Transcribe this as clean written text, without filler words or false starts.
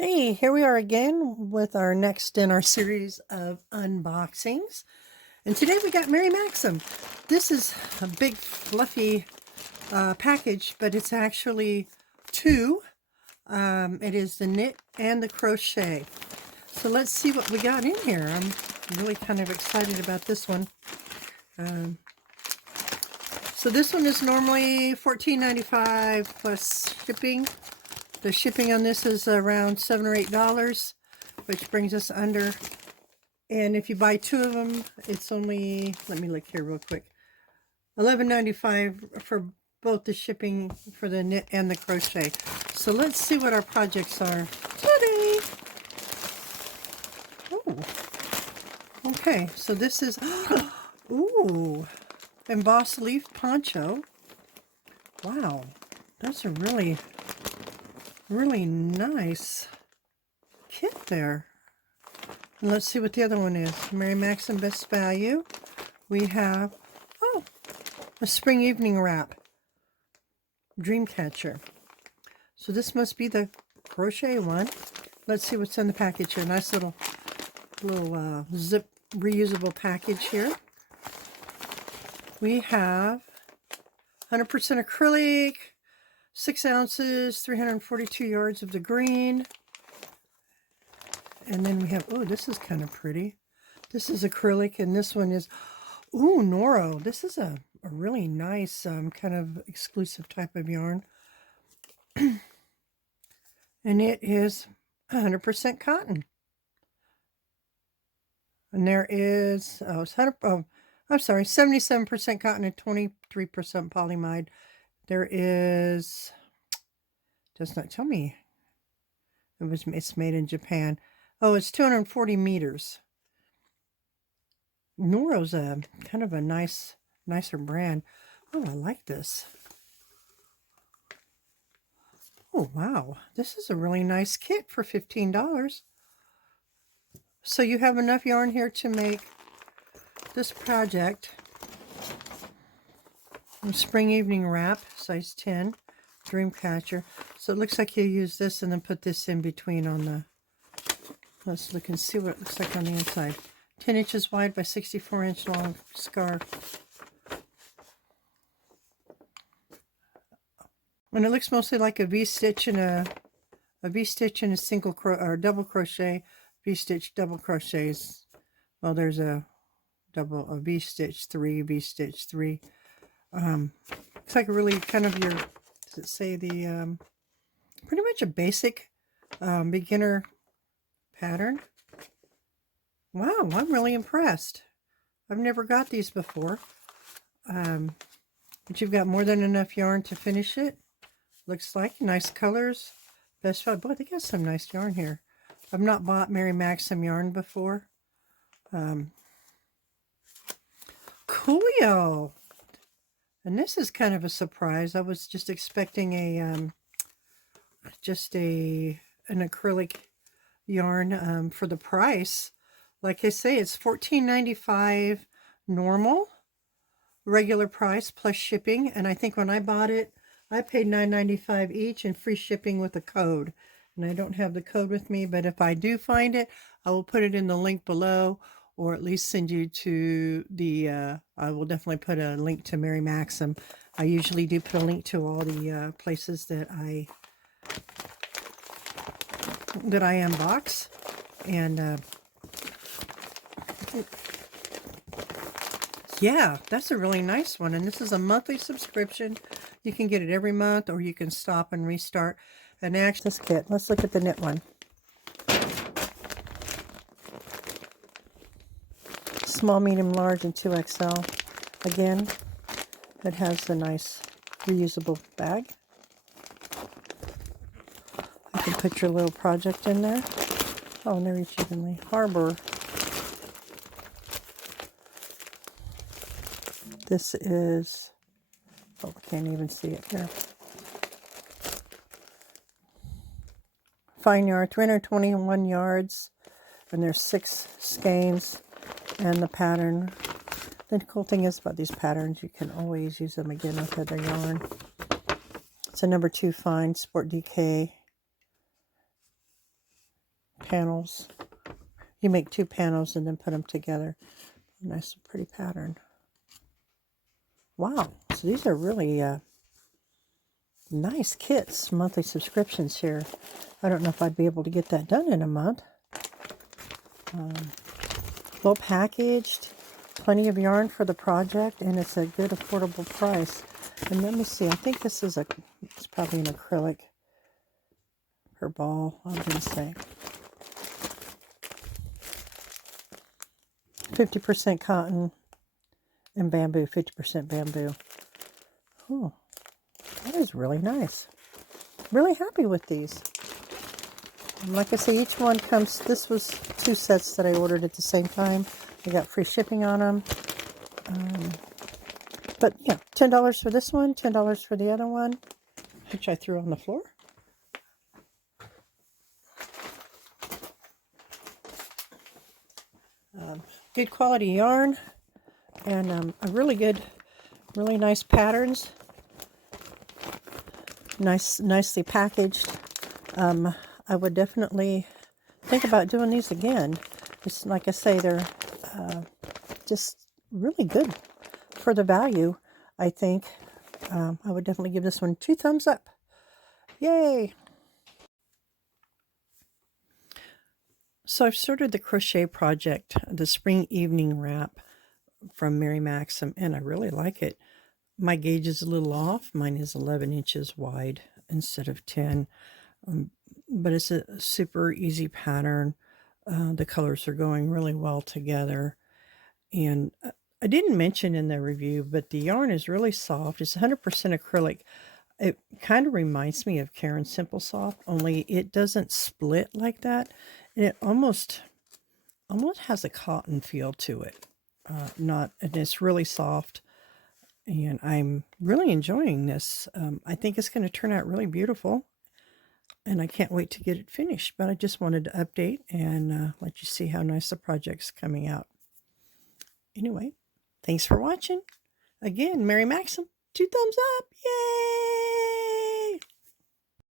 Hey, here we are again with our next in our series of unboxings. And today we got Mary Maxim. This is a big fluffy package, but it's actually two. It is the knit and the crochet. So let's see what we got in here. I'm really kind of excited about this one. So this one is normally $14.95 plus shipping. The shipping on this is around $7 or $8, which brings us under. And if you buy two of them, it's only, let me look here real quick, $11.95 for both the shipping for the knit and the crochet. So let's see what our projects are today. Oh, okay. So this is, ooh, embossed leaf poncho. Wow, that's a really nice kit there. And let's see what the other one is. Mary Maxim Best Value. We have, oh, a spring evening wrap. Dreamcatcher. So this must be the crochet one. Let's see what's in the package here. Nice little zip reusable package here. We have 100% acrylic, 6 ounces, 342 yards of the green. And then we have, oh, this is kind of pretty. This is acrylic, and this one is, ooh, Noro. This is a really nice kind of exclusive type of yarn. And it is 100% cotton. And there is, oh, it's 77% cotton and 23% polyamide. There is, does not tell me. It's made in Japan. Oh, it's 240 meters. Noro's a kind of a nicer brand. Oh, I like this. Oh, wow. This is a really nice kit for $15. So you have enough yarn here to make this project. Spring evening wrap, size 10, Dreamcatcher. So it looks like you use this and then put this in between on the, let's look and see what it looks like on the inside. 10 inches wide by 64-inch long scarf. And it looks mostly like a V-stitch and a V-stitch and a single or double crochet, V-stitch, double crochets. Well, there's a V-stitch 3, V-stitch 3. Looks like a really kind of your, does it say the, pretty much a basic beginner pattern. Wow, I'm really impressed. I've never got these before. But you've got more than enough yarn to finish it. Looks like nice colors. Best value. Boy, they got some nice yarn here. I've not bought Mary Maxim yarn before. Coolio. And this is kind of a surprise. I was just expecting an acrylic yarn for the price. Like I say, it's $14.95 normal, regular price plus shipping. And I think when I bought it, I paid $9.95 each and free shipping with a code. And I don't have the code with me, but if I do find it, I will put it in the link below, or at least send you to the, I will definitely put a link to Mary Maxim. I usually do put a link to all the places that I unbox. And yeah, that's a really nice one. And this is a monthly subscription. You can get it every month, or you can stop and restart. And actually, this kit, let's look at the knit one. Small, medium, large, and 2XL. Again, it has the nice reusable bag. You can put your little project in there. Oh, and they're each evenly. Harbor. This is, oh, I can't even see it here. Fine yard, 321 yards, and there's 6 skeins. And the pattern, the cool thing is about these patterns, you can always use them again with other yarn. It's a number 2 fine, Sport DK. panels. You make 2 panels and then put them together. Nice, pretty pattern. Wow. So these are really nice kits, monthly subscriptions here. I don't know if I'd be able to get that done in a month. Well packaged, plenty of yarn for the project, and it's a good affordable price. And let me see, I think this is it's probably an acrylic. Her ball, I was going to say. 50% cotton and bamboo, 50% bamboo. Oh, that is really nice. Really happy with these. And like I say, each one comes, this was 2 sets that I ordered at the same time. I got free shipping on them. But yeah, $10 for this one, $10 for the other one, which I threw on the floor. Good quality yarn, and a really nice patterns. Nicely packaged. I would definitely think about doing these again. Just like I say, they're just really good for the value. I think I would definitely give this one 2 thumbs up. Yay! So I've started the crochet project, the spring evening wrap from Maxim, and I really like it. My gauge is a little off. Mine is 11 inches wide instead of 10. But it's a super easy pattern. The colors are going really well together. And I didn't mention in the review, but the yarn is really soft. It's 100% acrylic. It kind of reminds me of Caron Simple Soft, only it doesn't split like that. And it almost has a cotton feel to it. And it's really soft. And I'm really enjoying this. I think it's going to turn out really beautiful. And I can't wait to get it finished. But I just wanted to update and let you see how nice the project's coming out. Anyway, thanks for watching. Again, Maxim, 2 thumbs up. Yay!